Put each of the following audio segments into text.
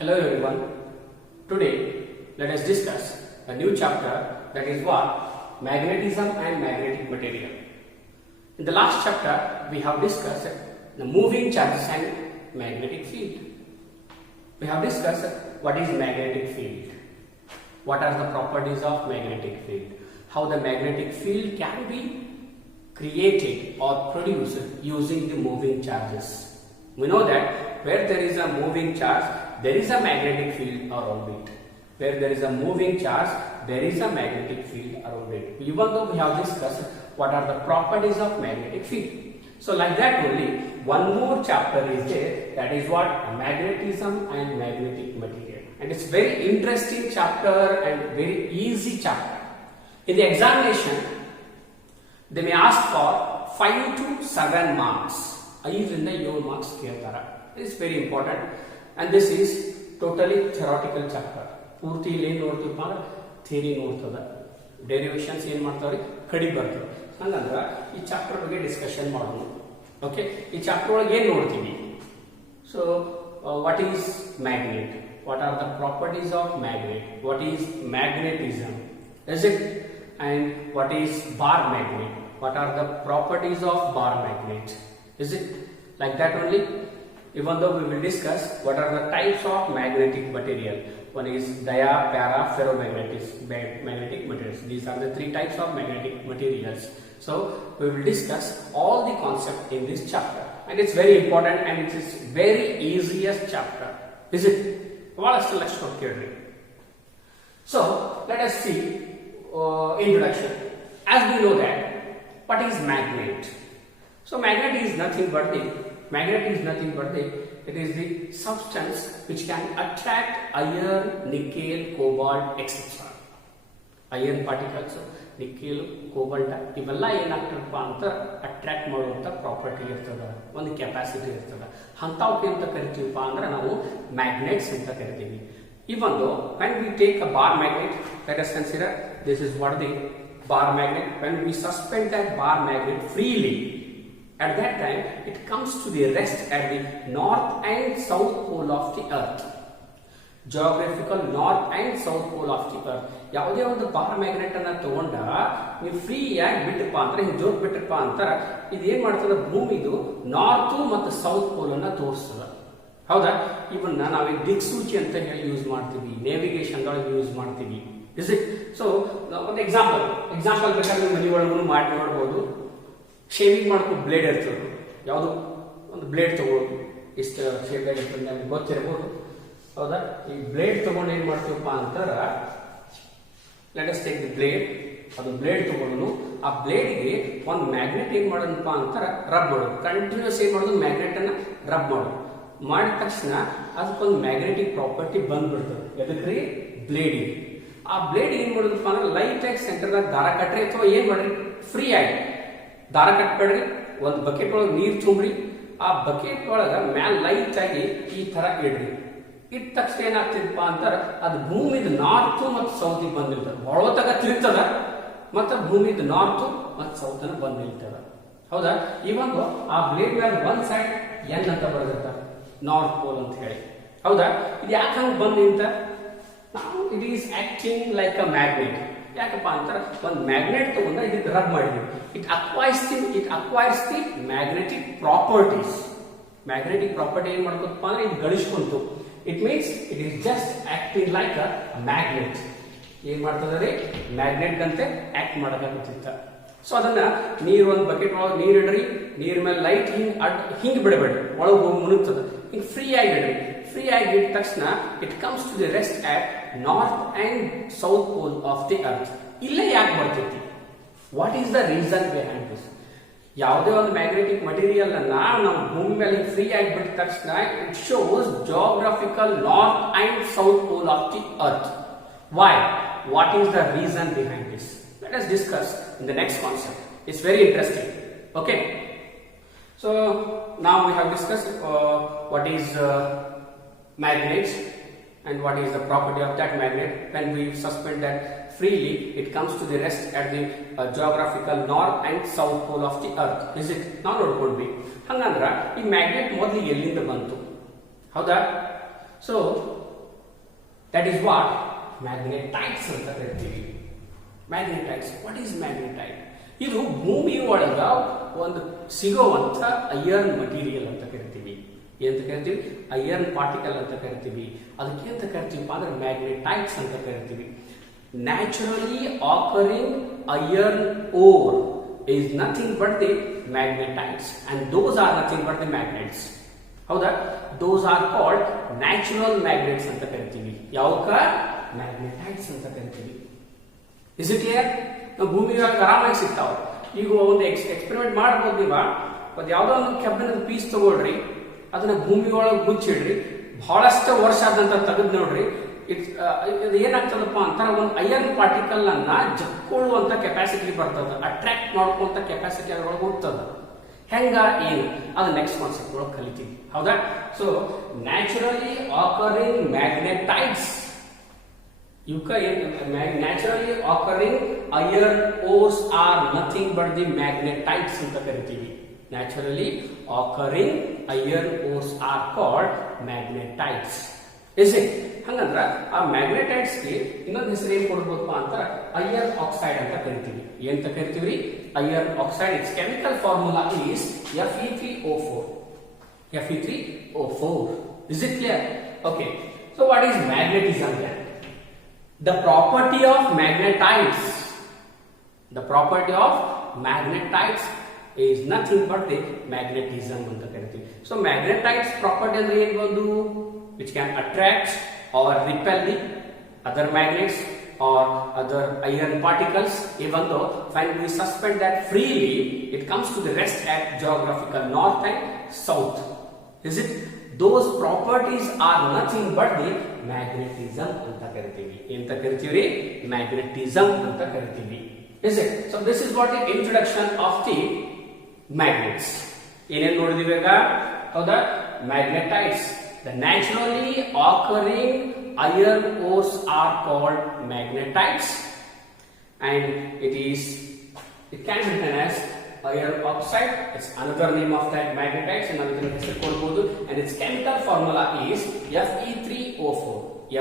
Hello everyone. Today let us discuss a new chapter, that is what? Magnetism and magnetic material. In the last chapter we have discussed the moving charges and magnetic field. We have discussed what is magnetic field, what are the properties of magnetic field, how the magnetic field can be created or produced using the moving charges. We know that where there is a moving charge, there is a magnetic field around it. Where there is a moving charge, there is a magnetic field around it. Even though we have discussed what are the properties of magnetic field. So like that only, one more chapter is there, that is what? Magnetism and magnetic material. And it's very interesting chapter and very easy chapter. In the examination, they may ask for 5 to 7 marks. 5 ರಿಂದ 7 marks ಕೇಳ್ತಾರೆ. It is very important. And this is totally theoretical chapter. ಪೂರ್ತಿ ಇಲ್ಲಿ ಏನು ನೋಡ್ತೀವಪ್ಪ ಅಂದ್ರೆ theory ನೋಡ್ತದ, derivations ಏನು ಮಾಡ್ತಾವ್ರಿ ಕಡಿ ಬರ್ತದೆ. ಹಂಗಂದ್ರೆ ಈ ಚಾಪ್ಟರ್ ಬಗ್ಗೆ ಡಿಸ್ಕಷನ್ ಮಾಡೋಣ. ಓಕೆ, ಈ ಚಾಪ್ಟರ್ ಒಳಗೆ ಏನು ನೋಡ್ತೀವಿ? So what is magnet, what are the properties of magnet, what is magnetism, is it, and what is bar magnet, what are the properties of bar magnet, is it like that only? Even though we will discuss what are the types of magnetic material. One is dia, para, magnetic materials. These are the 3 types of magnetic materials. So we will discuss all the concept in this chapter, and it's very important and it is very easiest chapter, is it? Let's talk here. So let us see introduction. As we know that what is magnet? So magnet is nothing but it is the substance which can attract iron, nickel, cobalt, etc. Iron particles, nickel, cobalt ಇವೆಲ್ಲ ಏನಾಗ್ತದಪ್ಪ ಅಂತ attract ಮಾಡುವಂತ property ಇರ್ತದ, ಒಂದು capacity ಇರ್ತದ. ಅಂತವಕ್ಕೆ ಅಂತ ಕರಿತೀವಪ್ಪ ಅಂದ್ರೆ ನಾವು magnets ಅಂತ ಕರಿತೀವಿ. Even though when we take a bar magnet, let us consider this is what the bar magnet. When we suspend that bar magnet freely, at that time it comes to the rest at the north and south pole of the earth. Geographical north and south pole of the earth. ಯಾವುದೇ ಒಂದು bar magnet ಅನ್ನ ತಗೊಂಡ ನೀವು free ಆಗಿ ಬಿಟ್ಟಪ್ಪ ಅಂದ್ರೆ ಹಿಂಗೆ ಜೋತ್ ಬಿಟ್ಟಪ್ಪ ಅಂತ ಇದು ಏನ್ ಮಾಡ್ತದ, ಭೂಮಿದು ನಾರ್ತ್ ಮತ್ತು ಸೌತ್ ಪೋಲ್ ಅನ್ನ ತೋರಿಸ್ತದ. ಹೌದಾ? ಇವನ್ನ ನಾವೀಗ ದಿಕ್ಸೂಚಿ ಅಂತ ಹೇಳಿ ಯೂಸ್ ಮಾಡ್ತೀವಿ, ನೇವಿಗೇಷನ್ ಒಳಗೆ ಯೂಸ್ ಮಾಡ್ತೀವಿ. Is it? ಸೊ ಒಂದು ಎಕ್ಸಾಂಪಲ್ ಬೇಕಾದ್ರೆ ಮನೆ ಒಳಗೂ ಮಾಡಿ ನೋಡ್ಬೋದು. ಶೇವಿಂಗ್ ಮಾಡ್ಕೊ ಬ್ಲೇಡ್ ಇರ್ತದೆ, ಯಾವುದು ಒಂದು ಬ್ಲೇಡ್ ತಗೊಳ್ಳೋದು, ಇಷ್ಟು ಶೇಪ್ ಆಗಿರ್ತದೆ ನಮ್ಗೆ ಗೊತ್ತಿರ್ಬೋದು. ಹೌದಾ? ಈ ಬ್ಲೇಡ್ ತಗೊಂಡು ಏನ್ ಮಾಡ್ತೀವಪ್ಪ ಅಂತಾರ, let us take the blade. ಅದು ಬ್ಲೇಡ್ ತಗೊಂಡು ಆ ಬ್ಲೇಡ್ಗೆ ಒಂದು ಮ್ಯಾಗ್ನೆಟ್ ಏನ್ ಮಾಡೋದಪ್ಪ ಅಂತಾರ ರಬ್ ಮಾಡೋದು. ಕಂಟಿನ್ಯೂಸ್ ಏನ್ ಮಾಡೋದು, ಮ್ಯಾಗ್ನೆಟ್ ಅನ್ನ ರಬ್ ಮಾಡೋದು. ಮಾಡಿದ ತಕ್ಷಣ ಅದಕ್ಕೊಂದು ಮ್ಯಾಗ್ನೆಟಿಕ್ ಪ್ರಾಪರ್ಟಿ ಬಂದ್ಬಿಡ್ತದೆ. ಎದಕ್ರಿ? ಬ್ಲೇಡಿಗೆ. ಆ ಬ್ಲೇಡ್ ಏನ್ ಮಾಡೋದಪ್ಪ ಅಂದ್ರೆ ಲೈಟ್ ಆಗಿ ಸೆಂಟರ್ದಾಗ ದಾರ ಕಟ್ರಿ, ಅಥವಾ ಏನ್ ಮಾಡ್ರಿ, ಫ್ರೀ ಆಗಿ ದಾರ ಕಟ್ಬೇಡ್ರಿ. ಒಂದು ಬಕೆಟ್ ಒಳಗೆ ನೀರು ತುಂಬ್ರಿ, ಆ ಬಕೆಟ್ ಒಳಗ ಮ್ಯಾಲ ಲೈಟ್ ಆಗಿ ಈ ತರ ಇಡ್ರಿ. ಇಟ್ಟ ತಕ್ಷಣ ಏನಾಗ್ತಿದಪ್ಪ ಅಂತಾರ ಅದು ಭೂಮಿದ ನಾರ್ತ್ ಮತ್ತು ಸೌತ್ ಬಂದಿರ್ತದೆ. ಒಳತಗ ತಿರುಗ್ತದ ಮತ್ತ ಭೂಮಿದ ನಾರ್ತ್ ಮತ್ತು ಸೌತ್ ಅನ್ನ ಬಂದಿರ್ತದ. ಹೌದಾ? ಈ ಒಂದು ಆ ಬ್ಲೇಡ್ ಮೇಲೆ ಒಂದ್ ಸೈಡ್ ಎನ್ ಅಂತ ಬರೆದಿರ್ತಾರೆ, ನಾರ್ತ್ ಪೋಲ್ ಅಂತ ಹೇಳಿ. ಹೌದಾ? ಇದು ಯಾಕೆ ಹಂಗೆ ಬಂದಿಂತ? ನಾವು it is acting like a magnet. ಯಾಕಪ್ಪ ಅಂತಾರ ಒಂದು ಮ್ಯಾಗ್ನೆಟ್ ತಗೊಂಡ ಇದಕ್ಕೆ ರಬ್ ಮಾಡಿದ್ವಿ, it acquires the magnetic properties. Magnetic property ಏನ್ ಮಾಡ್ಕೊತಪ್ಪ ಅಂದ್ರೆ ಇದು ಗಳಿಸ್ಕೊಂತು. It means it is just acting like a magnet. ಏನ್ ಮಾಡ್ತದ್ರಿ? ಮ್ಯಾಗ್ನೆಟ್ ಅಂತೆ ಆಕ್ಟ್ ಮಾಡಕತ್ತಿತ್ತ. ಸೊ ಅದನ್ನ ನೀರು ಒಂದು ಬಕೆಟ್ ಒಳಗೆ ನೀರ್ ಇಡ್ರಿ, ನೀರ್ ಮೇಲೆ ಲೈಟ್ ಹಿಂಗ್ ಬಿಡಬೇಡ್ರಿ, ಒಳಗೆ ಹೋಗಿ ಮುನುಗ್ತದ. ಹಿಂಗ್ ಫ್ರೀ ಆಗಿ ಇಡ್ರಿ. ಫ್ರೀ ಆಗಿ ಇಟ್ಟ ತಕ್ಷಣ it comes to the rest at north and south pole of the earth. ಇಲ್ಲೇ ಯಾಕೆ ಬರ್ತೈತಿ? What is the reason behind this? ಯಾವುದೇ ಒಂದು ಮ್ಯಾಗ್ನೆಟಿಕ್ ಮಟೀರಿಯಲ್ ಅನ್ನ ನಾವು ಭೂಮಿ ಮೇಲೆ ಫ್ರೀ ಆಗಿ ಬಿಟ್ಟ ತಕ್ಷಣ it shows geographical north and south pole of the earth. Why? What is the reason behind this? Let us discuss in the next concept. It's very interesting. Okay. So now we have discussed what is magnets and what is the property of that magnet. When we suspend that freely, it comes to the rest at the geographical north and south pole of the earth. Is it? Now ನೋಡ್ಕೊಂಡ್ವಿ. ಹಂಗಂದ್ರ ಈ magnet ಮೊದಲು ಎಲ್ಲಿಂದ ಬಂತು? ಹೌದಾ? So that is what ಮ್ಯಾಗ್ನೆಟೈಟ್ಸ್ ಅಂತ ಕರಿತೀವಿ. ಮ್ಯಾಗ್ನೆಟೈಟ್ಸ್, what is magnetite? ಇದು ಭೂಮಿ ಒಳಗ ಒಂದು ಸಿಗುವಂತ ಅಯರ್ನ್ ಮಟೀರಿಯಲ್ ಅಂತ ಕರಿತೀವಿ. ಏನಂತ ಕರಿತೀವಿ? ಅಯರ್ನ್ ಪಾರ್ಟಿಕಲ್ ಅಂತ ಕರಿತೀವಿ. ಅದಕ್ಕೆ ಅಂತ ಕರಿತೀವಪ್ಪ ಅಂದ್ರೆ ಮ್ಯಾಗ್ನೆಟೈಟ್ಸ್ ಅಂತ ಕರಿತೀವಿ. Naturally occurring iron ore is nothing but the magnetites, and those are nothing but the magnets. ಹೌದಾ? those are called natural magnets ಅಂತ ಕರಿತೀವಿ. ಯಾವಕ್ಕ? magnetites ಅಂತ ಕರಿತೀವಿ. is it clear? ನಾವು ಭೂಮಿಯೊಳಗೆ ಆರಾಮಾಗಿ ಸಿಗ್ತಾವ. ಈಗ ಒಂದು ಎಕ್ಸ್ಪೆರಿಮೆಂಟ್ ಮಾಡ್ಬೋದು. ನೀವ ಒಂದು ಯಾವ್ದೋ ಒಂದು ಕಬ್ಬಿಣದ ಪೀಸ್ ತಗೊಳ್ರಿ, ಅದನ್ನ ಭೂಮಿ ಒಳಗೆ ಮುಚ್ಚಿಡ್ರಿ, ಬಹಳಷ್ಟು ವರ್ಷ ಆದಂತ ತೆಗೆದು ನೋಡ್ರಿ, ಇದು ಏನಾಗ್ತದಪ್ಪ ಅಂತಾರೆ, ಒಂದು ಅಯರ್ನ್ ಪಾರ್ಟಿಕಲ್ ಅನ್ನ ಜಕ್ಕೊಳ್ಳುವಂತ ಕೆಪಾಸಿಟಿ ಬರ್ತದ, ಅಟ್ರಾಕ್ಟ್ ಮಾಡ್ಕೊಂತ ಕೆಪಾಸಿಟಿ ಅದ್ರೊಳಗೆ ಹೋಗ್ತದ. ಹೆಂಗ ಏನು ಅದು ನೆಕ್ಸ್ಟ್ ಕಾನ್ಸೆಪ್ಟ್ ಒಳಗೆ ಕಲಿತೀವಿ. ಹೌದಾ? ಸೊ ನ್ಯಾಚುರಲಿ ಆಕರಿಂಗ್ ಮ್ಯಾಗ್ನೆಟೈಟ್ಸ್, ಇವಕ್ಕ naturally occurring iron ores are nothing but the magnetites ಅಂತ ಕರಿತೀವಿ. Naturally occurring iron ores are called magnetites. Is it? ಹಂಗಂದ್ರ ಆ ಮ್ಯಾಗ್ನೆಟೈಟ್ಸ್ ಗೆ ಇನ್ನೊಂದು ಹೆಸರು ಏನ್ ಕೊಡ್ಬೋದಪ್ಪ ಅಂತ ಅಯರ್ನ್ ಆಕ್ಸೈಡ್ ಅಂತ ಕರಿತೀವಿ. ಏನಂತ ಕರಿತೀವಿ? Iron oxide. It's chemical formula is Fe3O4. Fe3O4. Is it clear? Okay. So what is magnetism then? The property of magnetites. The property of magnetites is nothing but the magnetism ಅಂತ ಕರಿತೀವಿ. So magnetites property ಅಂದ್ರೆ ಏನು ಬಂದು? Which can attract or repel the other magnets or other iron particles, even though when we suspend that freely, it comes to the rest at geographical north and south. Is it? Those properties are nothing but the magnetism anta kariತೀವಿ. ಎಂತ ಕರಿತೀವಿ? Magnetism anta ಕರಿತೀವಿ. Is it? So this is what the introduction of the magnets. ಏನೇನು ನೋಡಿದೀವಿ ಈಗ? ಹೌದಾ? Magnetites. The naturally occurring iron ores are called magnetites, and it can be written as iron oxide. It's another name of that magnetites, another name is called, and its chemical formula is Fe3O4.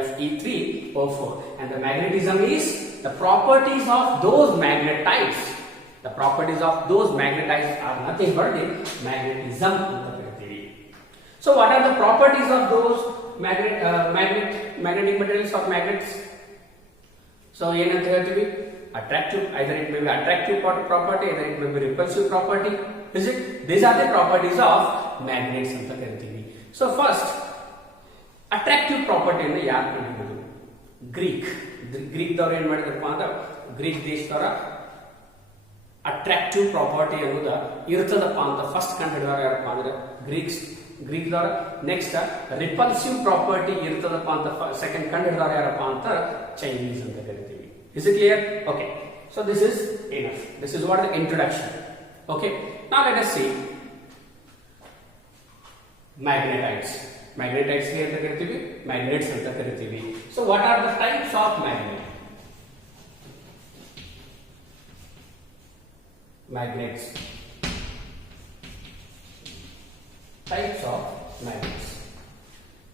Fe3O4, and the magnetism is the properties of those magnetites. The properties of those magnetites are nothing but the magnetism. So what are the properties of those magnetic materials of magnets? So ಏನಂತ ಹೇಳ್ತೀವಿ? Attractive, either it may be attractive property, either it may be repulsive property. Is it? These are the properties of magnets ಅಂತ ಕರಿತೀವಿ. So first, attractive property ಅನ್ನು ಯಾರು ಕಂಡುಹಿಡಿದ್ರು? Greek ದವರು ಏನ್ ಮಾಡಿದ್ರಪ್ಪ ಅಂದ್ರೆ, Greek ದೇಶದವರ attractive property ಅನ್ನೋದು ಇರ್ತದಪ್ಪ ಅಂತ ಫಸ್ಟ್ ಕಂಡುಹಿಡಿದವರು ಯಾರಪ್ಪ ಅಂದ್ರೆ ಗ್ರೀಕ್ ದವರ. ನೆಕ್ಸ್ಟ್ ರಿಪಲ್ಸಿವ್ ಪ್ರಾಪರ್ಟಿ ಇರ್ತದಪ್ಪ ಅಂತ ಸೆಕೆಂಡ್ ಕಂಡುಹಿಡಿದವರು ಯಾರಪ್ಪ ಅಂತ ಚೈನೀಸ್ ಅಂತ ಕರಿತೀವಿ. Is it clear? Okay. So this is enough. This is what the introduction. Okay. Now let us see magnetites. Magnetites ಅಂತ ಕರಿತೀವಿ, ಮ್ಯಾಗ್ನೆಟ್ಸ್ ಅಂತ ಕರಿತೀವಿ. So what are the types of magnet? Magnets. Types of magnets.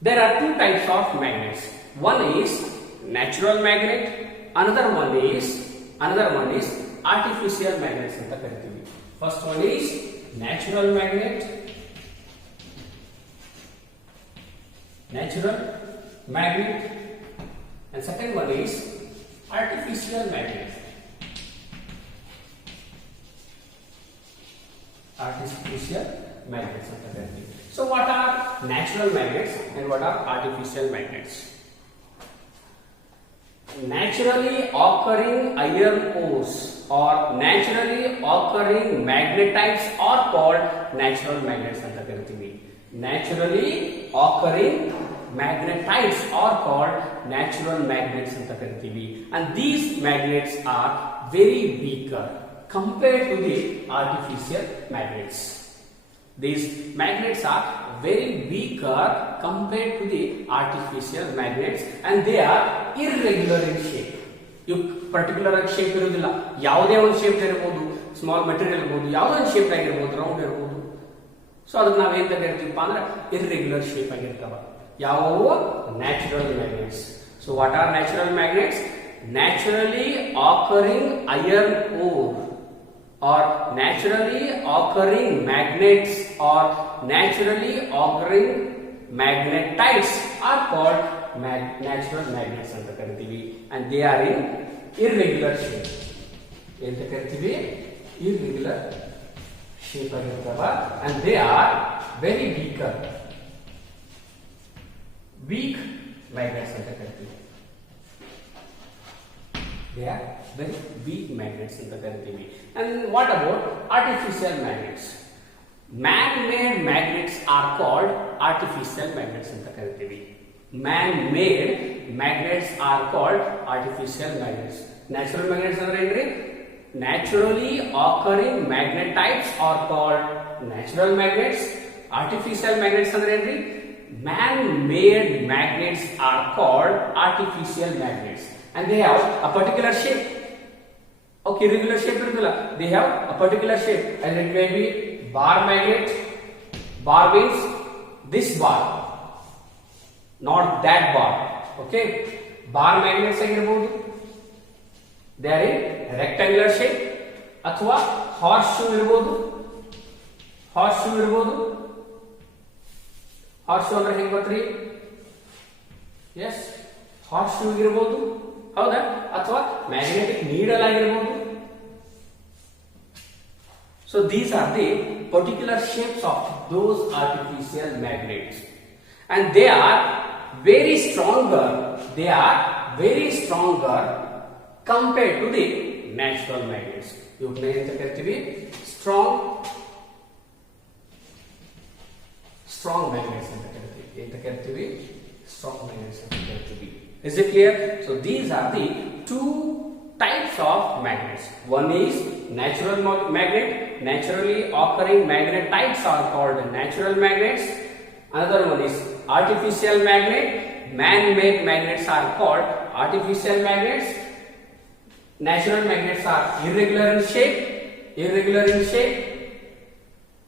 There are two types of magnets. One is natural magnet. Another one is artificial magnets anta karitivi. First one is natural magnet. And second one is artificial magnet. Artificial magnets. So what are natural magnets and what are artificial magnets? Naturally occurring iron ores or naturally occurring magnetites are called natural magnets. Naturally occurring magnetites are called natural magnets. And these magnets are very weaker compared to the artificial magnets. These magnets are very weaker compared to the artificial magnets, and they are irregular in shape. You particular shape ಇರುವುದಿಲ್ಲ. ಯಾವುದೇ ಒಂದು shape ಇರಬಹುದು, small material ಇರಬಹುದು, ಯಾವುದೋ ಒಂದು shape ಆಗಿರಬಹುದು, round ಇರಬಹುದು. So ಅದಕ್ಕೆ ನಾವು ಏನ್ ಕರಿತೀವಪ್ಪ ಅಂದ್ರೆ ಇರ್ರೆಗ್ಯುಲರ್ ಶೇಪ್ ಆಗಿರ್ತಾವ. ಯಾವುವು? Natural magnets. So what are natural magnets? Naturally occurring iron ore or naturally occurring magnets or naturally occurring magnetites are called natural magnets anta karitivi, and they are in irregular shape. enta karitivi irregular shape agirtava, and they are very weak magnets anta karitivi. They are very weak magnets anta karitivi. And what about artificial magnets? Man-made magnets are called artificial magnets anta karitivi. Man-made magnets are called artificial magnets. Natural magnets andre enri? Naturally occurring magnetites are called natural magnets. Artificial magnets andre enri? Man-made magnets are called artificial magnets, and they have a particular shape. Okay, irregular shape irudilla. They have a particular shape, and it may be bar magnet. Bar means this bar, not that bar. Okay, bar magnets agirbodu. They are in rectangular shape, athwa horseshoe irbodu. Horseshoe irbodu. Horseshoe ಅಂದ್ರೆ ಹೆಂಗ್ ಗೊತ್ತ್ರಿ? Yes, horseshoe ಇರಬಹುದು, ಹೌದಾ? ಅಥವಾ magnetic needle ಆಗಿರಬಹುದು. So these are the particular shapes of those artificial magnets, and they are very stronger. They are very stronger compared to the natural magnets. ಇವನ್ನ ಎಂತ ಕರಿತೀವಿ? strong magnets anta karitivi. Enta karitivi strong magnets anta karitivi. Is it clear? So these are the two types of magnets. One is natural magnet. Naturally occurring magnetites are called natural magnets. Another one is artificial magnet. Man-made magnets are called artificial magnets. Natural magnets are irregular in shape.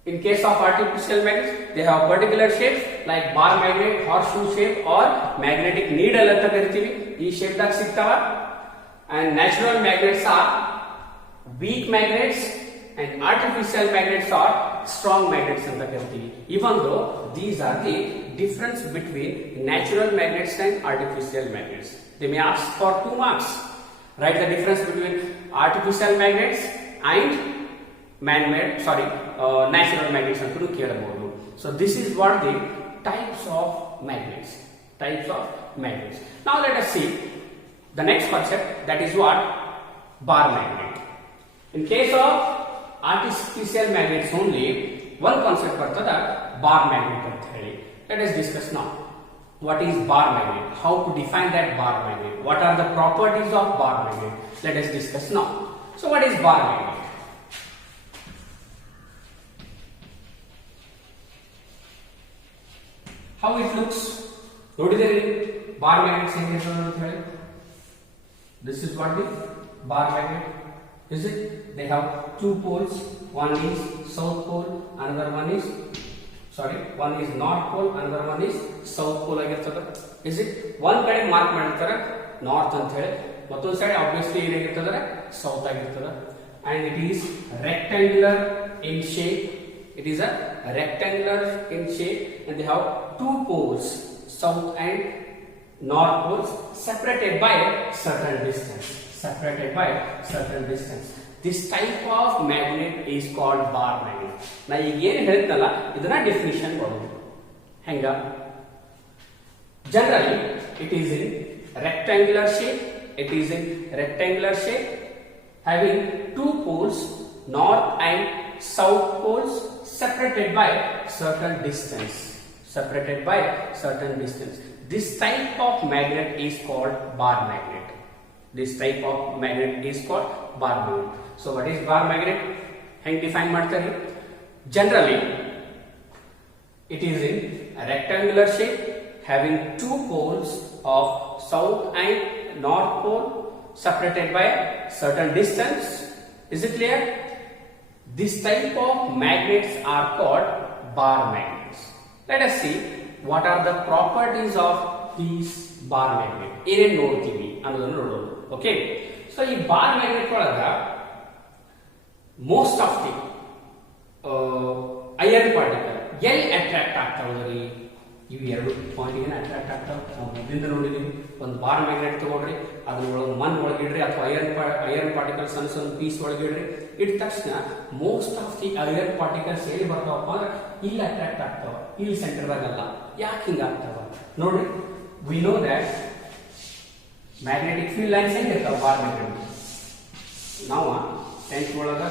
In case of artificial magnets, they have particular shapes like bar magnet, horseshoe shape, or magnetic needle anta karitivi. Ee shape ದಾಗ ಸಿಗ್ತಾವ. And natural magnets are weak magnets, and artificial magnets are strong magnets anta karitivi. Even though these are the difference between natural magnets and artificial magnets. They may ask for 2 marks. Write the difference between artificial magnets and natural magnets ಅಂತಲೂ ಕೇಳಬಹುದು. So this is what the types of magnets. Now let us see the next concept, that is what? Bar magnet. In case of artificial magnets only, one concept ಬರ್ತದ bar magnet ಅಂತ ಹೇಳಿ. Let us discuss now. What is bar magnet? How to define that bar magnet? What are the properties of bar magnet? Let us discuss now. So what is bar magnet? How it looks? ನೋಡಿದಿರಿ bar magnets ಹೆಂಗಿರ್ತದೆ ಅಂತ ಹೇಳಿ. This is what the bar magnet is. It they have 2 poles. One is south pole, another one is north pole, another one is south pole ಆಗಿರ್ತದೆ. Is it one ಕಡೆ mark ಮಾಡಿರ್ತಾರೆ north ಅಂತ ಹೇಳಿ, ಮತ್ತೊಂದು side obviously ಏನಾಗಿರ್ತದೆ south ಆಗಿರ್ತದೆ. And it is rectangular in shape. It is a rectangular in shape, and they have 2 poles, south and north poles, separated by certain distance. This type of magnet is called bar magnet. Na ಈಗ ಏನು ಹೇಳ್ತಲ್ಲ ಇದನ್ನ definition ಮಾಡೋದು ಹೆಂಗ? Generally it is in rectangular shape having 2 poles, north and south poles, separated by certain distance. This type of magnet is called bar magnet. So what is bar magnet? Hang define ಮಾಡ್ತಾರೆ. Generally it is in a rectangular shape having 2 poles of south and north pole separated by certain distance. Is it clear? This type of magnets are called bar magnets. Let us see what are the properties of these bar magnet ಏನೇನು ನೋಡ್ತೀವಿ ಅನ್ನೋದನ್ನು ನೋಡೋದು. Okay, so ಈ bar magnet ಒಳಗ most of the iron particle ಎಲ್ಲಿ attract ಆಗ್ತಾವ್ರಿ? ಇವು ಎರಡು point attract ಆಗ್ತಾವ. ನಾವು ಮೊದಲಿಂದ ನೋಡಿದೀವಿ. ಒಂದು ಬಾರ್ ಮ್ಯಾಗ್ನೆಟ್ ತಗೊಳ್ರಿ, ಅದ್ರೊಳಗೆ ಮನ್ ಒಳಗಿಡ್ರಿ ಅಥವಾ ಅಯರ್ನ್ ಪಾರ್ಟಿಕಲ್ ಸಣ್ಣ ಸಣ್ಣ ಪೀಸ್ ಒಳಗಿಡ್ರಿ, ಇಟ್ಟ ತಕ್ಷಣ most of the iron particles ಎಲ್ಲಿ ಬರ್ತಾವಪ್ಪ ಅಂದ್ರೆ ಇಲ್ಲಿ ಅಟ್ರಾಕ್ಟ್ ಆಗ್ತಾವ, ಇಲ್ಲಿ ಸೆಂಟರ್ದಾಗಲ್ಲ. ಯಾಕೆ ಹಿಂಗ ಆಗ್ತಾವ ನೋಡ್ರಿ. We know that magnetic field lines ಹೆಂಗಿರ್ತಾವ ಬಾರ್ ಮ್ಯಾಗ್ನೆಟ್. ನಾವು 10th ಒಳಗ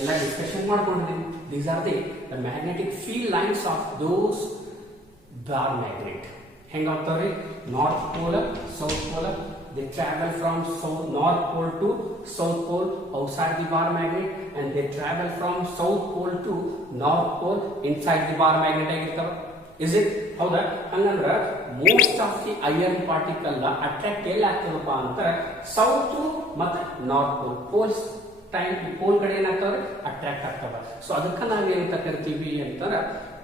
ಎಲ್ಲ ಡಿಸ್ಕಷನ್ ಮಾಡ್ಕೊಂಡಿದ್ದೀವಿ. These are the magnetic field lines of those bar magnet. ಹೆಂಗಾಗ್ತಾವ್ರಿ? North pole, south pole, they travel from north pole to south pole outside the bar magnet, and they travel from south pole to north pole inside the bar magnet ಆಗಿರ್ತಾವ. Is it? ಹೌದಾ? ಹಂಗಂದ್ರ most of the iron particle attract ಎಲ್ಲಿ ಆಗ್ತದಪ್ಪ ಅಂತ south ಮತ್ತೆ north poles pole ಕಡೆ ಏನಾಗ್ತಾವ್ರೆ attract ಆಗ್ತಾವ. So ಅದಕ್ಕೆ ನಾವೇನಂತ ಕರಿತೀವಿ ಅಂತಂದ್ರೆ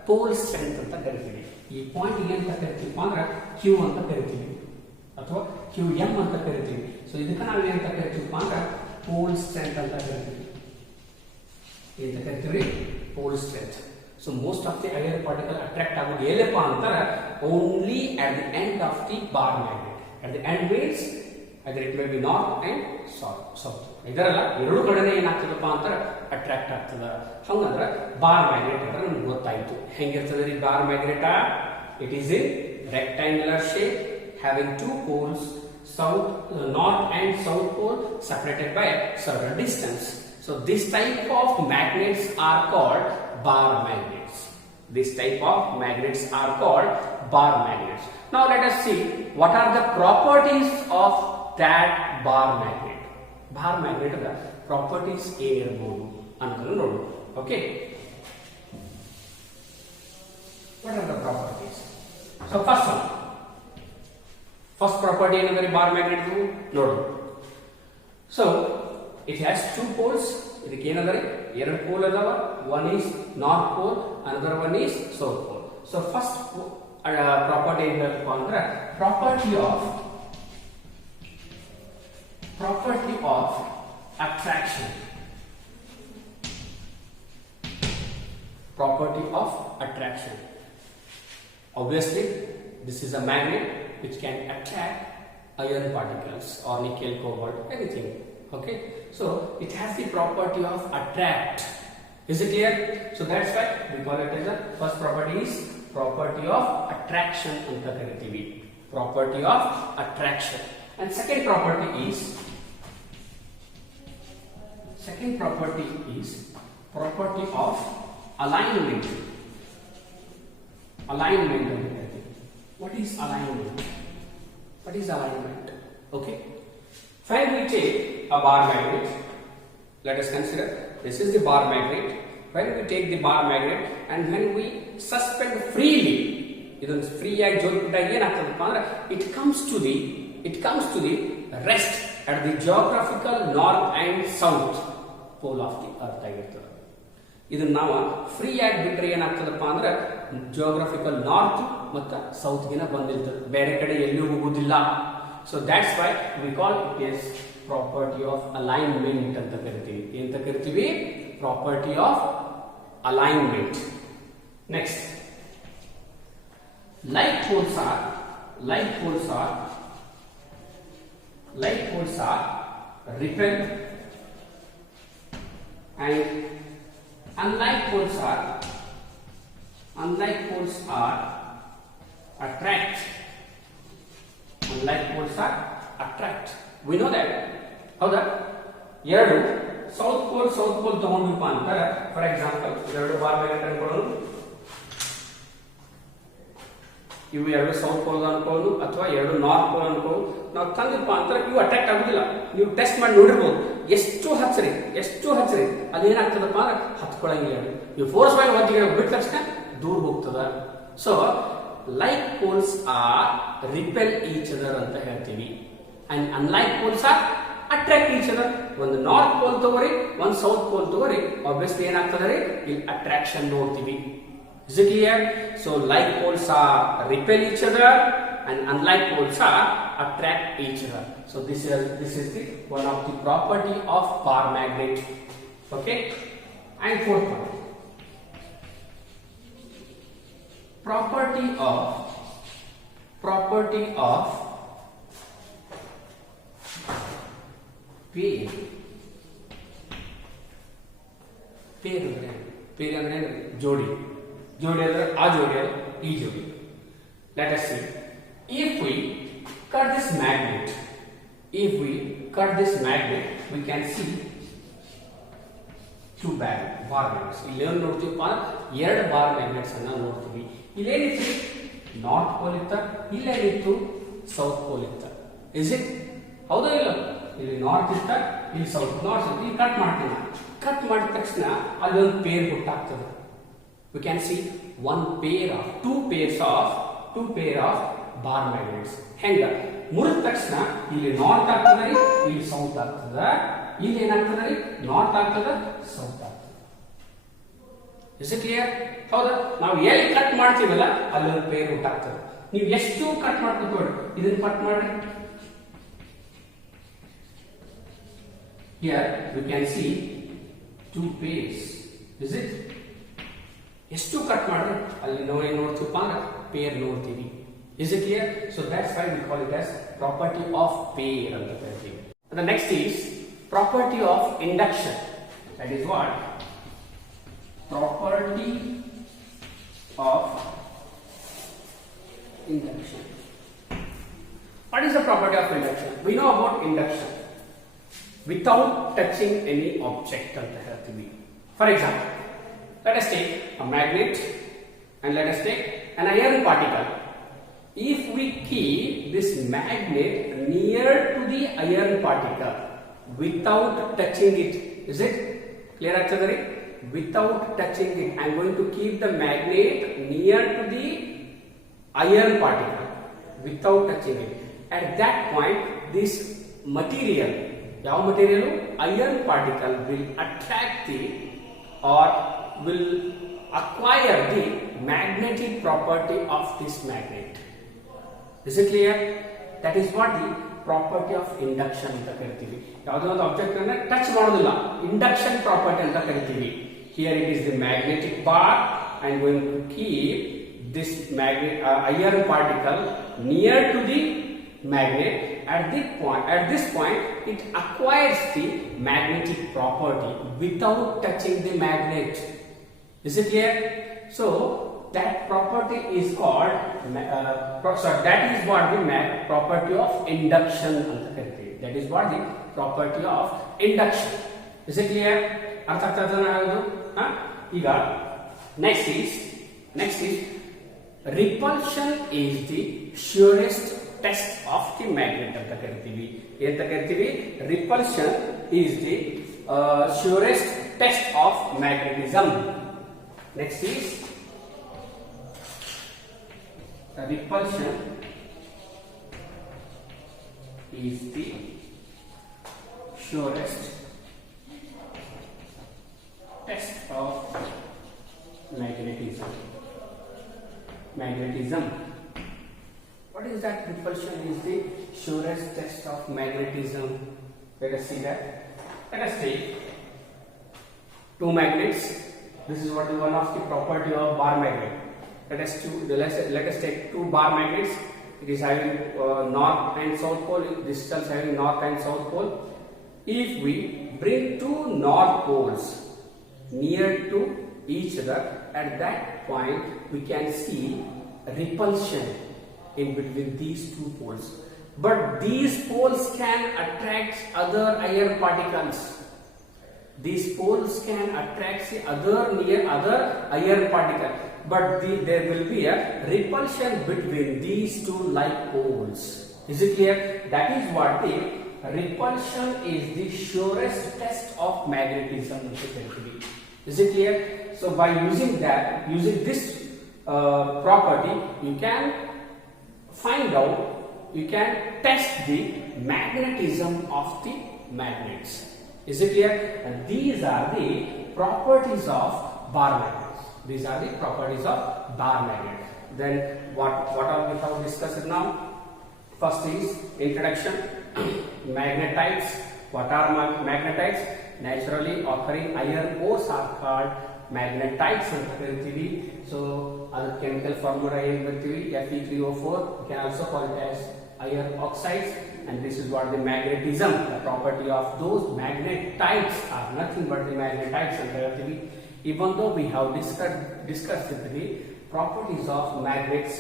ಪೋಲ್ ಸ್ಟ್ರೆಂತ್ ಅಂತ ಕರಿತೀವಿ. ಈ ಪಾಯಿಂಟ್ ಏನಂತ ಕರಿತೀವಿ ಅಂದ್ರೆ ಕ್ಯೂ ಅಂತ ಕರಿತೀವಿ ಅಥವಾ ಕ್ಯೂ ಎಂ ಅಂತ ಕರಿತೀವಿ. ಸೊ ಇದಕ್ಕೆ ನಾವು ಏನಂತ ಕರಿತೀವಪ್ಪ ಅಂದ್ರೆ ಪೋಲ್ ಸ್ಟ್ರೆಂತ್ ಅಂತ ಕರಿತೀವಿ. ಏನಂತ ಕರಿತೀವಿ? Pole strength. So most of the iron particle attract ಆಗೋದು ಎಲ್ಲಪ್ಪ ಅಂತಾರೆ only at the end of the bar magnet. At the end means ಅದರ it may be north and south. ಇದರಲ್ಲ ಎರಡು ಕಡೆನೇ ಏನಾಗ್ತದಪ್ಪ ಅಂತಾರೆ ಅಟ್ರಾಕ್ಟ್ ಆಗ್ತದ. ಹಂಗಂದ್ರೆ ಬಾರ್ ಮ್ಯಾಗ್ನೆಟ್ ಅಂದ್ರೆ ನಮ್ಗೆ ಗೊತ್ತಾಯ್ತು. ಹೆಂಗಿರ್ತದೆ ರೀ bar magnet? It is in rectangular shape having two poles, north and south pole separated by a certain distance. So this type of magnets are called bar magnets. This type of magnets are called bar magnets. Now let us see what are the properties of that bar magnet. Bar magnet the properties ಏನಿರಬಹುದು ಅನ್ನೋದನ್ನು ನೋಡೋಣ. Okay, what are the properties? So first property ಏನಂದ್ರೆ bar magnet ನೋಡು. So it has two poles. ಇದಕ್ಕೆ ಏನಂದ್ರೆ ಎರಡು pole ಅದಾವ. One is north pole, another one is south pole. So first property ಏನಪ್ಪ ಅಂದ್ರೆ property of attraction. Property of attraction. Obviously, this is a magnet which can attract iron particles or nickel, cobalt, anything. Okay, so it has the property of attract. Is it clear? So that's why we call it as the first property is property of attraction anta karitivi. Property of attraction. And second property is property of alignment. What is alignment? Okay, when we take a bar magnet, let us consider this is the bar magnet. When we take the bar magnet and when we suspend freely, ಇದೊಂದು free ಆಗಿ ಜೋಡಿಬಿಟ್ಟಾಗ ಏನಾಗ್ತದಪ್ಪ ಅಂದ್ರೆ it comes to the rest at the geographical north and south pole of the earth ಆಗಿರ್ತದೆ. ಇದನ್ನ ನಾವು free ಆಗಿ ಬಿಟ್ರೆ ಏನಾಗ್ತದಪ್ಪ ಅಂದ್ರೆ geographical north ಮತ್ತು ಸೌತ್ ಗಿನ ಬಂದಿರ್ತದೆ, ಬೇರೆ ಕಡೆ ಎಲ್ಲಿಯೂ ಹೋಗುದಿಲ್ಲ. So that's why we call it his property of alignment ಅಂತ ಕರಿತೀವಿ. ಏನಂತ ಕರಿತೀವಿ? Property of alignment. Next, like poles are repel and unlike poles are attract. We know that. ಹೌದಾ? ಎರಡು ಸೌತ್ ಪೋಲ್ ತಗೊಂಡ್ವಿಪ್ಪ ಅಂತಾರೆ. ಫಾರ್ ಎಕ್ಸಾಂಪಲ್ ಎರಡು ಬಾರ್ ಮ್ಯಾಗ್ನೆಟ್ ಅನ್ಕೊಳ್ಳೋದು, ಇವು ಎರಡು ಸೌತ್ ಪೋಲ್ ಅನ್ಕೊಳ್ಳೋದು ಅಥವಾ ಎರಡು ನಾರ್ತ್ ಪೋಲ್ ಅನ್ಕೊಳ್ಳೋದು. ನಾವು ತಂದಿಪ್ಪ ಅಂತಾರೆ ಇವು ಅಟ್ರಾಕ್ಟ್ ಆಗುದಿಲ್ಲ. ನೀವು ಟೆಸ್ಟ್ ಮಾಡಿ ನೋಡಿರ್ಬೋದು. ಎಷ್ಟು ಹಚ್ಚರಿ ಅದೇನಾಗ್ತದಪ್ಪ ಅಂದ್ರೆ ಹತ್ಕೊಳ್ಳಂಗಿಲ್ಲ. ನೀವು ಫೋರ್ಸ್ ಮಾಡಿ ಹೊತ್ತಿಗೆ ಬಿಟ್ಟ ತಕ್ಷಣ ದೂರ ಹೋಗ್ತದ. So like poles are repel each other ಅಂತ ಹೇಳ್ತೀವಿ. And unlike poles are attract each other. ಒಂದು ನಾರ್ತ್ ಪೋಲ್ ತಗೋರಿ, ಒಂದು ಸೌತ್ ಪೋಲ್ ತಗೋರಿ, ಆಬ್ವಿಯಸ್ಲಿ ಏನಾಗ್ತದೆ ರೀ, ಇಲ್ಲಿ ಅಟ್ರಾಕ್ಷನ್ ನೋಡ್ತೀವಿ. Is it clear? So like poles are repel each other and unlike poles are attract each other. So this is the one of the property of bar magnet. Okay, and fourth one, property of pair. Pair ಅಂದ್ರೆ ಜೋಡಿ ಅಂದ್ರೆ ಆ ಜೋಡಿ ಅಲ್ಲ ಈ ಜೋಡಿ. Let us see. If we cut this magnet, we can see two bar magnets. ಇಲ್ಲಿ ಏನು ನೋಡ್ತೀವಪ್ಪ, ಎರಡು ಬಾರ್ ಮ್ಯಾಗ್ನೆಟ್ಸ್ ಅನ್ನ ನೋಡ್ತೀವಿ. ಇಲ್ಲೇನಿತ್ತು ನಾರ್ತ್ ಪೋಲ್ ಇತ್ತ, ಇಲ್ಲೇನಿತ್ತು ಸೌತ್ ಪೋಲ್ ಇತ್ತ. Is it? ಹೌದಾ ಇಲ್ಲ? ಇಲ್ಲಿ ನಾರ್ತ್ ಇತ್ತ, ಇಲ್ಲಿ ಸೌತ್. ನಾರ್ತ್ ಇಲ್ಲಿ ಕಟ್ ಮಾಡ್ತೀನಿ. ಕಟ್ ಮಾಡಿದ ತಕ್ಷಣ ಅಲ್ಲಿ ಒಂದು peer ಹುಟ್ಟಾಗ್ತದೆ. We can see two pair of bar magnets. ಹೆಂಗ ಮುರಿದ ತಕ್ಷಣ ಇಲ್ಲಿ ನಾರ್ತ್ ಆಗ್ತದೆ, ಇಲ್ಲಿ ಸೌತ್ ಆಗ್ತದೆ. ಇಲ್ಲಿ ಏನಾಗ್ತದೆ, ನಾರ್ತ್ ಆಗ್ತದೆ, ಸೌತ್ ಆಗ್ತದೆ. Is it clear? ಹೌದಾ? ನಾವು ಎಲ್ಲಿ ಕಟ್ ಮಾಡ್ತೀವಲ್ಲ ಅಲ್ಲಿ ಒಂದು ಪೇರ್ ಹುಟ್ಟಾಗ್ತದೆ. ನೀವು ಎಷ್ಟು ಕಟ್ ಮಾಡ್ಕೊತೀವಿ, ಇದನ್ನ ಕಟ್ ಮಾಡಿ. Here you can see two pairs. Is it? ಎಷ್ಟು ಕಟ್ ಮಾಡಿದ್ರೆ ಅಲ್ಲಿ ನೋಡ್ತೀವಪ್ಪ ಅಂದ್ರೆ ಪೇರ್ ನೋಡ್ತೀವಿ. Is it clear? So that's why we call it as property of pair ಅಂತ ಕರಿತೀವಿ. And the next is property of induction. That is what? Property of induction. What is the property of induction? We know about induction without touching any object ಅಂತ ಹೇಳ್ತೀವಿ. For example, let us take a magnet and let us take an iron particle. If we keep this magnet near to the iron particle without touching it, is it clear? Actually, without touching it, I am going to keep the magnet near to the iron particle without touching it. At that point, this material, iron particle will attract the or will acquire the magnetic property of this magnet. Is it clear? That is what the property of induction ಅಂತ ಕರಿತೀವಿ. ಯಾವುದೋ ಒಂದು object ಅನ್ನು touch ಮಾಡೋದಿಲ್ಲ, induction property ಅಂತ ಕರಿತೀವಿ. Here it is the magnetic part. I am going to keep this magnet iron particle near to the magnet. At this point, it acquires the magnetic property without touching the magnet. Is it clear? So that property is called that is what the property of induction anta kariteve. That is what the property of induction. Is it clear? Artha agtadha nadu? Iga next is repulsion is the surest test of the magnet anta kariteve. Enta kariteve repulsion is the surest test of magnetism. Next is repulsion is the surest test of magnetism. What is that? Repulsion is the surest test of magnetism. Let us see that. Let us take two magnets. This is what is one of the property of bar magnet. Let us take two bar magnets. It is having north and south pole. This is also having north and south pole. If we bring two north poles near to each other, at that point we can see repulsion in between these two poles. But these poles can attract other iron particles. These poles can attract the other iron particle, but there will be a repulsion between these two like poles. Is it clear? That is what the repulsion is the surest test of magnetism. Is it clear? So by using this property, you can find out, you can test the magnetism of the magnets. Is it clear? And these are the properties of bar magnets. These are the properties of bar magnet. Then what are we have discussed now? First is introduction. Magnetites. What are magnetites? Naturally occurring iron ores are called magnetites ಅಂತ ಕರೀತೀವಿ. So ಅದು chemical formula ಏನು ಬರ್ತೀವಿ Fe3O4. You can also call it as iron oxides, and this is what the magnetism, the property of those magnetites are nothing but the magnetites ಅಂತ ಹೇಳ್ತೀವಿ. Even though we have discussed the properties of magnets,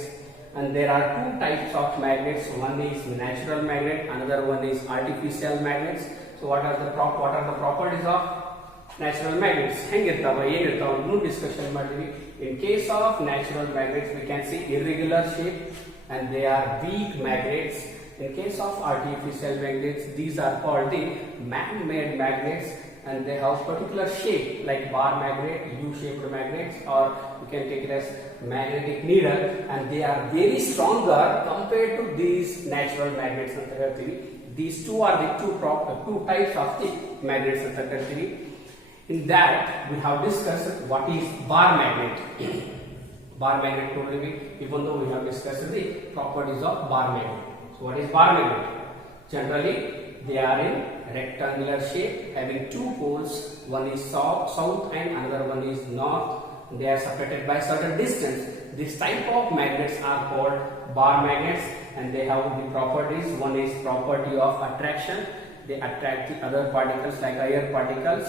and there are two types of magnets. One is natural magnet, another one is artificial magnets. So what are the properties of natural magnets? ಹೆಂಗಿರ್ತಾವ ಏನಿರ್ತಾವ ಇನ್ನೂ discussion ಮಾಡಿದ್ವಿ. In case of natural magnets we can see irregular shape and they are weak magnets. In case of artificial magnets, these are called the man-made magnets, and they have particular shape like bar magnet, U-shaped magnets, or you can take it as magnetic needle, and they are very stronger compared to these natural magnets ಅಂತ ಹೇಳ್ತೀವಿ. These two are the two types of the magnets ಅಂತ ಹೇಳ್ತೀವಿ. In that we have discussed what is bar magnet. Bar magnet totally, even though we have discussed the properties of bar magnet. So what is bar magnet? Generally they are in rectangular shape having two poles. One is south and another one is north. They are separated by certain distance. This type of magnets are called bar magnets, and they have the properties. One is property of attraction. They attract the other particles like iron particles,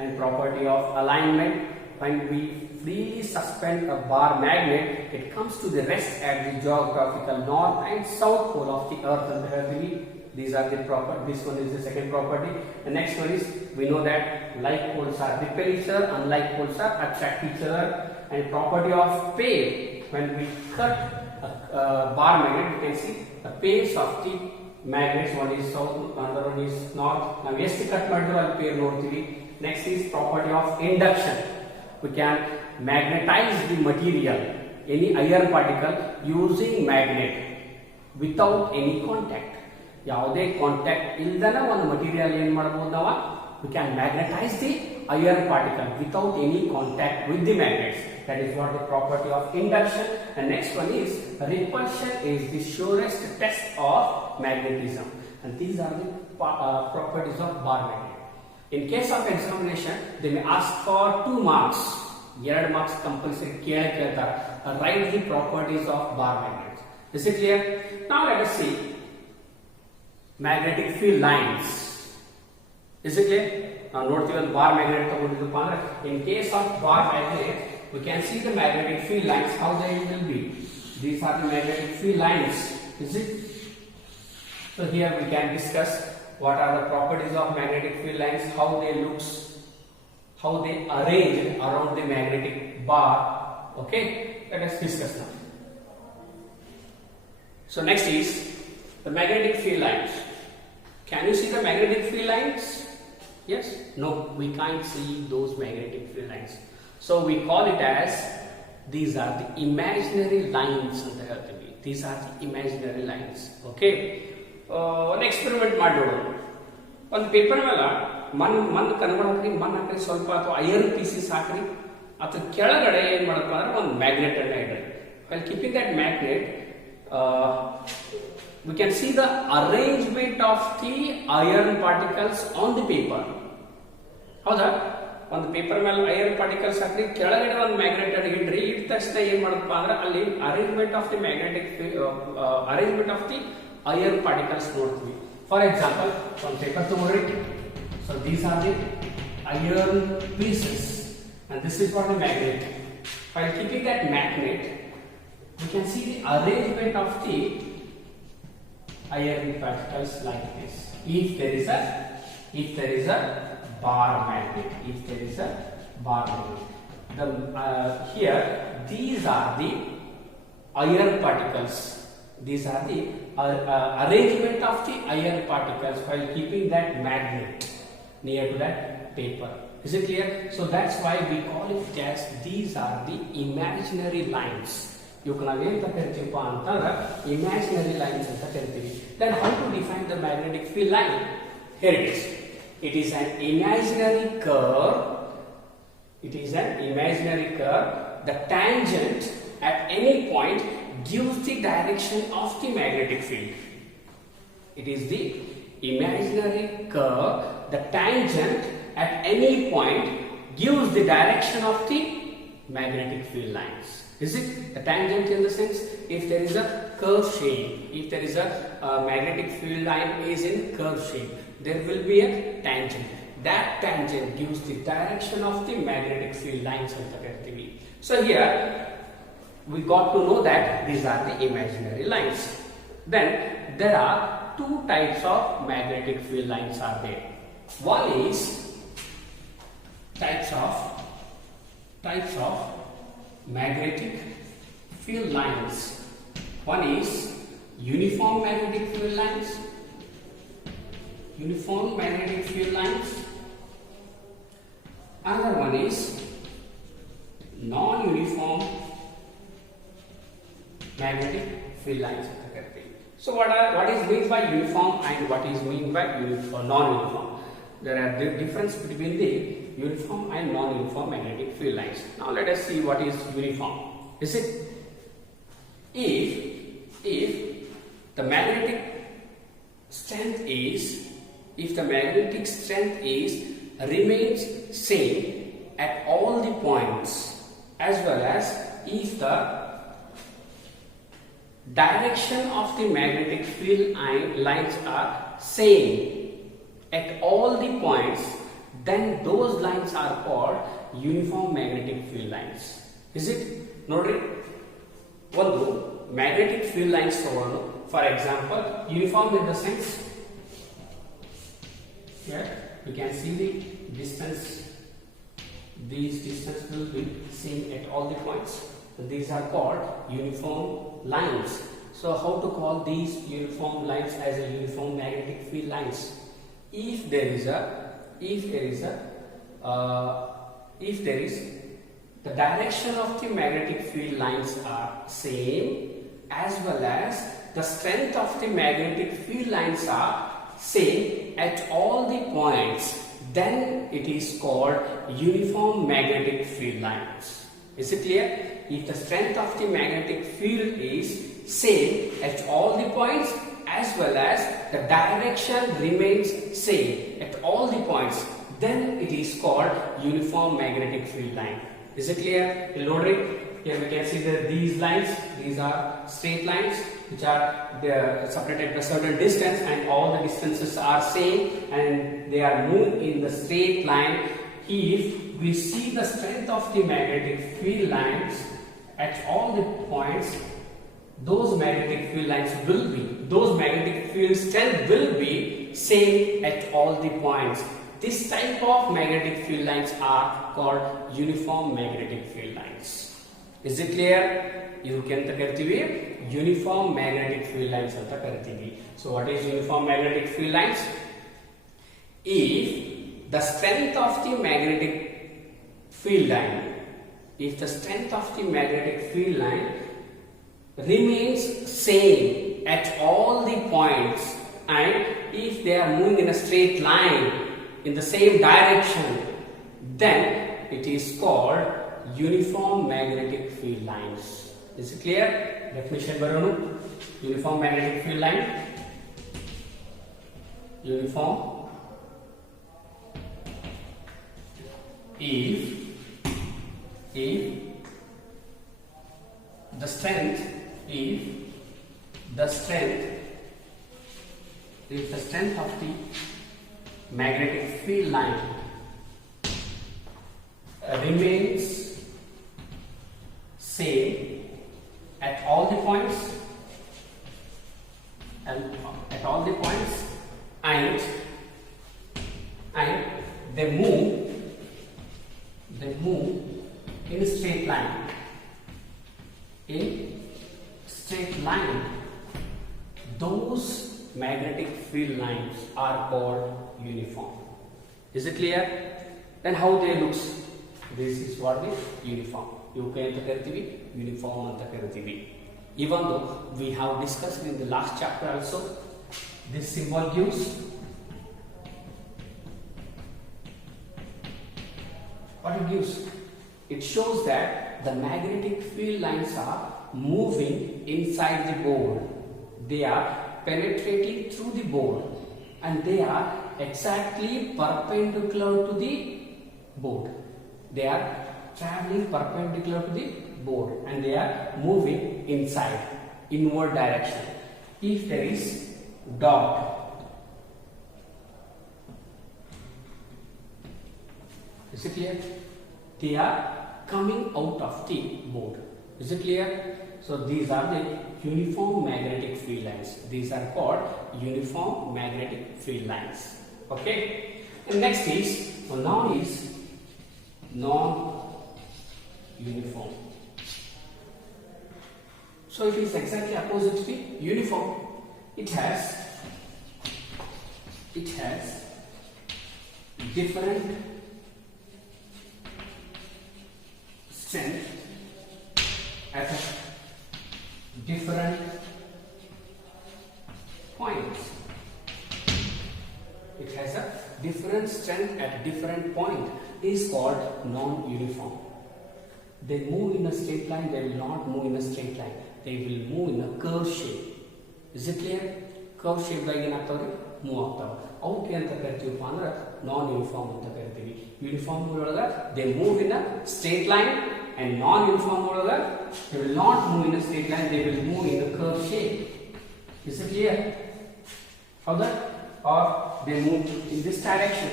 and property of alignment. When we freely suspend a bar magnet, it comes to the rest at the geographical north and south pole of the earth and the heavenly. These are the property. This one is the second property. The next one is, we know that like poles are repel each other, unlike poles are attract each other. And property of pair, when we cut a bar magnet, you can see the pairs of the magnets. One is south, another one is north. Now ಎಷ್ಟು cut ಮಾಡಿದ್ರು ಅಲ್ಲಿ pair ನೋಡ್ತೀವಿ. Next is property of induction. We can magnetize the material, any iron particle, using magnet without any contact. ಯಾವುದೇ contact ಇಲ್ಲದನ ಒಂದು material ಏನು ಮಾಡಬಹುದು ನಾವು? We can magnetize the iron particle without any contact with the magnets. That is what the property of induction. And next one is repulsion is the surest test of magnetism. And these are the properties of bar magnet. In case of examination, they may ask for 2 marks. 2 marks compulsory ಕೇಳ್ತಾರೆ. Write the properties of bar magnets. Is it clear? Now let us see magnetic field lines. Is it clear? Now ನೋಡ್ತೀವಿ ಒಂದು bar magnet ತಗೊಂಡಿದ್ದಪ್ಪ ಅಂದ್ರೆ, in case of bar magnet we can see the magnetic field lines how they will be. These are the magnetic field lines. Is it? So here we can discuss what are the properties of magnetic field lines, how they looks, how they arrange around the magnetic bar. Okay, let us discuss now. So next is the magnetic field lines. Can you see the magnetic field lines? Yes? No, we can't see those magnetic field lines. So we call it as, these are the imaginary lines. These are the imaginary lines. Okay. ಒಂದು experiment ಮಾಡೋಣ. ಒಂದು paper ಮೇಲೆ ಮಣ್ಣು convert ಹಾಕ್ರಿ, ಮಣ್ಣು ಹಾಕ್ರಿ, ಸ್ವಲ್ಪ ಅಥವಾ ಐರನ್ ಪೀಸಸ್ ಹಾಕ್ರಿ, ಅಥವಾ ಕೆಳಗಡೆ ಏನ್ ಮಾಡಪ್ಪ ಅಂದ್ರೆ ಒಂದು ಮ್ಯಾಗ್ನೆಟ್ ಅನ್ನ ಇಡ್ರಿ. While keeping that magnet, we can see the arrangement of the iron particles on the paper. ಹೌದಾ? ಒಂದು ಪೇಪರ್ ಮೇಲೆ ಐರನ್ ಪಾರ್ಟಿಕಲ್ಸ್ ಹಾಕ್ರಿ, ಕೆಳಗಡೆ ಒಂದು ಮ್ಯಾಗ್ನೆಟ್ ಅನ್ನು ಇಡ್ರಿ. ಇಟ್ಟ ತಕ್ಷಣ ಏನ್ ಮಾಡಪ್ಪ ಅಂದ್ರೆ ಅಲ್ಲಿ arrangement of the magnetic arrangement of the iron particles ನೋಡ್ತೀವಿ. For example, one paper ತಗೊಳ್ರಿ. So these are the iron pieces, and this is for the magnet. While keeping that magnet, we can see the arrangement of the iron particles like this. If there is a bar magnet, here these are the iron particles. These are the arrangement of the iron particles while keeping that magnet near to that paper. Is it clear? So that's why we call it as, these are the imaginary lines. You can again imaginary lines anta karitivi. Then how to define the magnetic field line? Here it is. It is an imaginary curve. It is an imaginary curve the tangent at any point gives the direction of the magnetic field. It is the imaginary curve, the tangent at any point gives the direction of the magnetic field lines. Is it the tangent in the sense if there is a curve shape, if there is a magnetic field line is in curve shape, there will be a tangent. That tangent gives the direction of the magnetic field lines of the curve. So here we got to know that these are the imaginary lines. Then there are two types of magnetic field lines are there. One is types of magnetic field lines. One is uniform magnetic field lines. Uniform magnetic field lines. Another one is non-uniform magnetic field lines. So what is meant by uniform and what is meant by non-uniform? There are the difference between the uniform and non-uniform magnetic field lines. Now let us see what is uniform. Is it if the magnetic strength remains same at all the points, as well as if the direction of the magnetic field lines are same at all the points, then those lines are called uniform magnetic field lines. Is it? Notice one magnetic field lines ತಗೊಳ್ಳೋಣ. For example, uniform in the sense here you can see the distance. These distance will be same at all the points. These are called uniform lines. So how to call these uniform lines as a uniform magnetic field lines? If there is the direction of the magnetic field lines are same, as well as the strength of the magnetic field lines are same at all the points, then it is called uniform magnetic field lines. Is it clear? If the strength of the magnetic field is same at all the points, as well as the direction remains same at all the points, then it is called uniform magnetic field line. Is it clear? Here we can see that these lines, these are straight lines which are separated by a certain distance, and all the distances are same and they are moved in the straight line. If we see the strength of the magnetic field lines at all the points, those magnetic field lines will be, those magnetic field strength will be same at all the points. This type of magnetic field lines are called uniform magnetic field lines. Is it clear? ಇದಕ್ಕೆ ಅಂತ ಕರಿತೀವಿ uniform magnetic field lines ಅಂತ ಕರಿತೀವಿ. So what is uniform magnetic field lines? If the strength of the magnetic field line, remains same at all the points, and if they are moving in a straight line in the same direction, then it is called uniform magnetic field lines. Is it clear? Definition baronu. Uniform magnetic field line. Uniform if the strength of the magnetic field line remains same at all the points, and they move in a straight line, those magnetic field lines are called uniform. Is it clear? Then how they looks? This is what is uniform. ಇವಕ್ಕೆ ಅಂತ ಕರಿತೀವಿ uniform ಅಂತ ಕರಿತೀವಿ. Even though we have discussed in the last chapter also, this symbol gives what it gives. It shows that the magnetic field lines are moving inside the board. They are penetrating through the board and they are exactly perpendicular to the board. They are traveling perpendicular to the board and they are moving inside, inward direction. If there is dot, is it clear? They are coming out of the board. Is it clear? So these are the uniform magnetic field lines. These are called uniform magnetic field lines. Okay. And next is non-uniform. So it is exactly opposite to the uniform. It has different strength at different points. It has a different strength at different point. It is called non-uniform. They move in a straight line, they will not move in a straight line. They will move in a curve shape. Is it clear? Curve shape ದಾಗ ಏನಾಗ್ತಾವ್ರಿ move ಆಗ್ತಾವ. ಅವಕ್ಕೆ ಅಂತ ಕರಿತೀವಪ್ಪ ಅಂದ್ರೆ ನಾನ್ uniform ಅಂತ ಕರಿತೀವಿ. Uniform ಒಳಗ they move in a straight line and non-uniform ಒಳಗ they will not move in a straight line, they will move in a curve shape. Is it clear? Howda? Or they move in this direction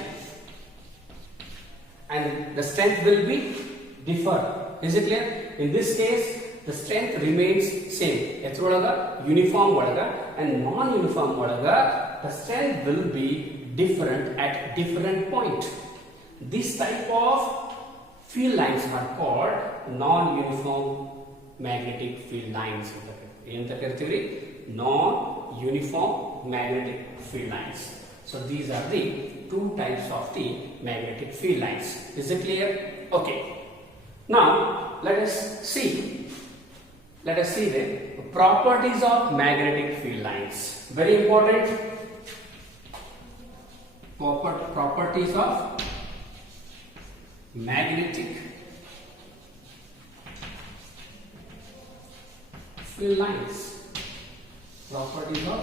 and the strength will be differ. Is it clear? In this case the strength remains same. Etrolaga uniform olaga and non-uniform olaga the strength will be different at different point. This type of field lines are called non-uniform magnetic field lines. Enta karthivi non-uniform magnetic field lines. So these are the two types of the magnetic field lines. Is it clear? Okay. Now let us see the properties of magnetic field lines. Very important. Properties of magnetic field lines. Properties of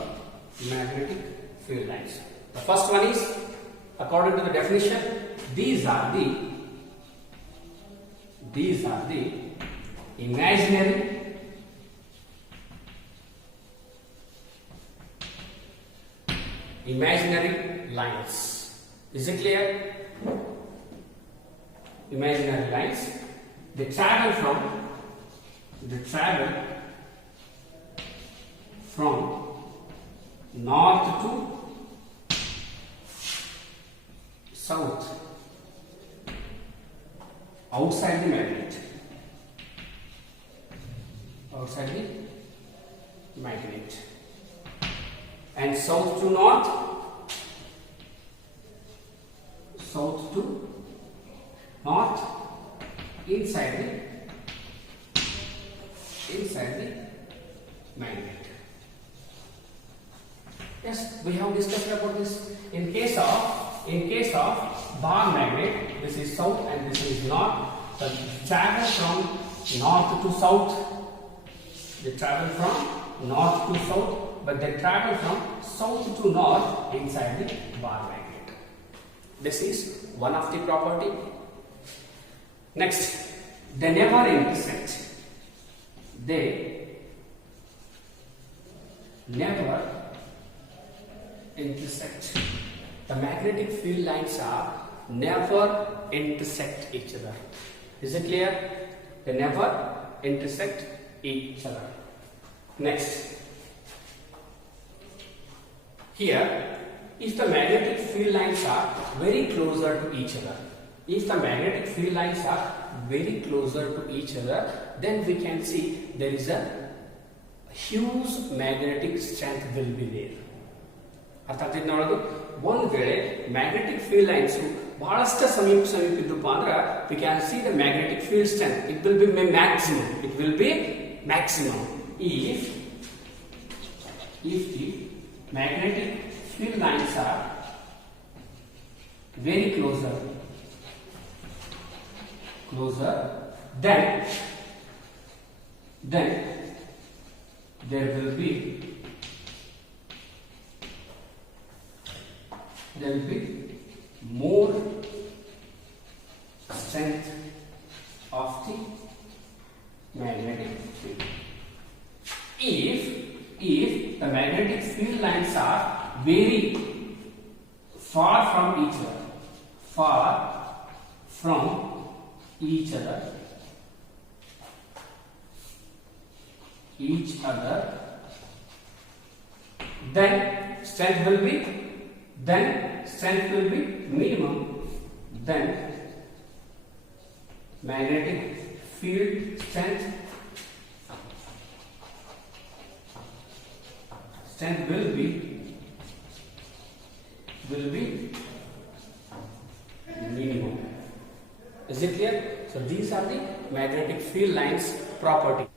magnetic field lines. The first one is, according to the definition, these are the imaginary lines. Is it clear? Imaginary lines. They travel from north to south outside the magnet. And south to north, inside the magnet. Yes, we have discussed about this. In case of bar magnet, this is south and this is north. So they travel from north to south. They travel from north to south, but they travel from south to north inside the bar magnet. This is one of the property. Next, they never intersect. They never intersect. The magnetic field lines are never intersect each other. Is it clear? They never intersect each other. Next, here, if the magnetic field lines are very closer to each other, then we can see there is a huge magnetic strength will be there. ಅರ್ಥ ಆಗ್ತೈತೆ ನೋಡೋದು. ಒಂದು ವೇಳೆ magnetic field lines ಬಹಳಷ್ಟು ಸಮೀಪ ಇದ್ದಪ್ಪ ಅಂದ್ರೆ we can see the magnetic field strength. It will be maximum if the magnetic field lines are very closer, then then there will be more strength of the magnetic field. If the magnetic field lines are very far from each other, then strength will be minimum. Then magnetic field strength will be minimum. Is it clear? So these are the magnetic field lines property.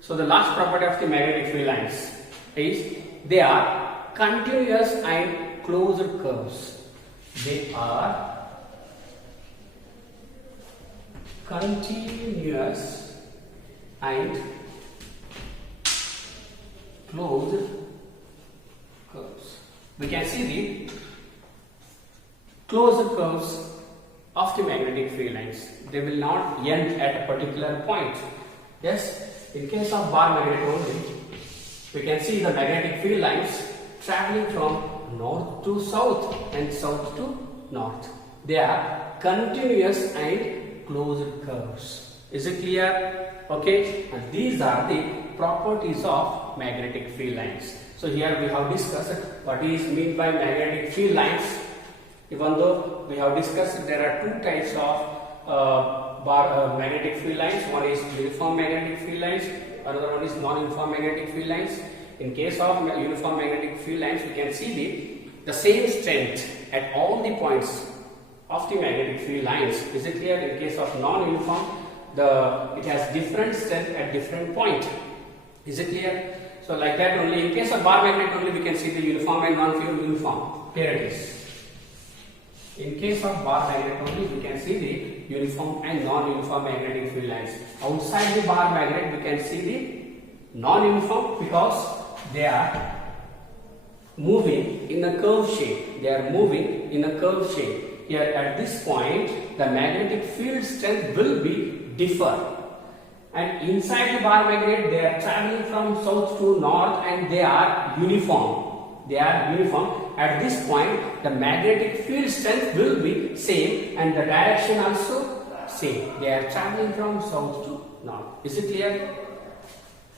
So the last property of the magnetic field lines is they are continuous and closed curves. They are continuous and closed curves. We can see the closed curves of the magnetic field lines. They will not end at a particular point. Yes, in case of bar magnet only, we can see the magnetic field lines traveling from north to south and south to north. They are continuous and closed curves. Is it clear? Okay, and these are the properties of magnetic field lines. So here we have discussed what is meant by magnetic field lines. Even though we have discussed there are two types of magnetic field lines. One is uniform magnetic field lines, another one is non-uniform magnetic field lines. In case of uniform magnetic field lines, we can see the same strength at all the points of the magnetic field lines. Is it clear? In case of non-uniform, it has different strength at different point. Is it clear? So like that only. In case of bar magnet only, we can see the uniform and non-uniform. Here it is. In case of bar magnet only, we can see the uniform and non-uniform magnetic field lines. Outside the bar magnet, we can see the non-uniform because they are moving in a curve shape. Here at this point, the magnetic field strength will be differ. And inside the bar magnet, they are traveling from south to north and they are uniform. At this point, the magnetic field strength will be same and the direction also same. They are traveling from south to north. Is it clear?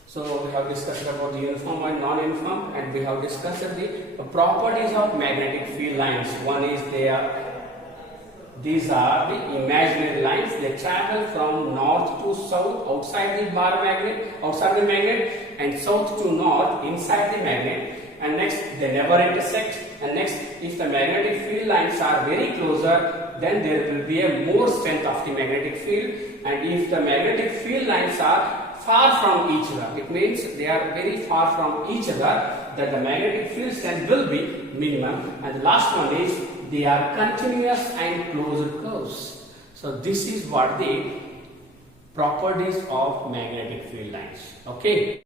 So we have discussed about the uniform and non-uniform, and we have discussed the properties of magnetic field lines. One is these are the imaginary lines. They travel from north to south outside the magnet, and south to north inside the magnet. And next, they never intersect. And next, if the magnetic field lines are very closer, then there will be a more strength of the magnetic field. And if the magnetic field lines are far from each other, it means they are very far from each other, then the magnetic field strength will be minimum. And the last one is they are continuous and closed curves. So this is what the properties of magnetic field lines. Okay.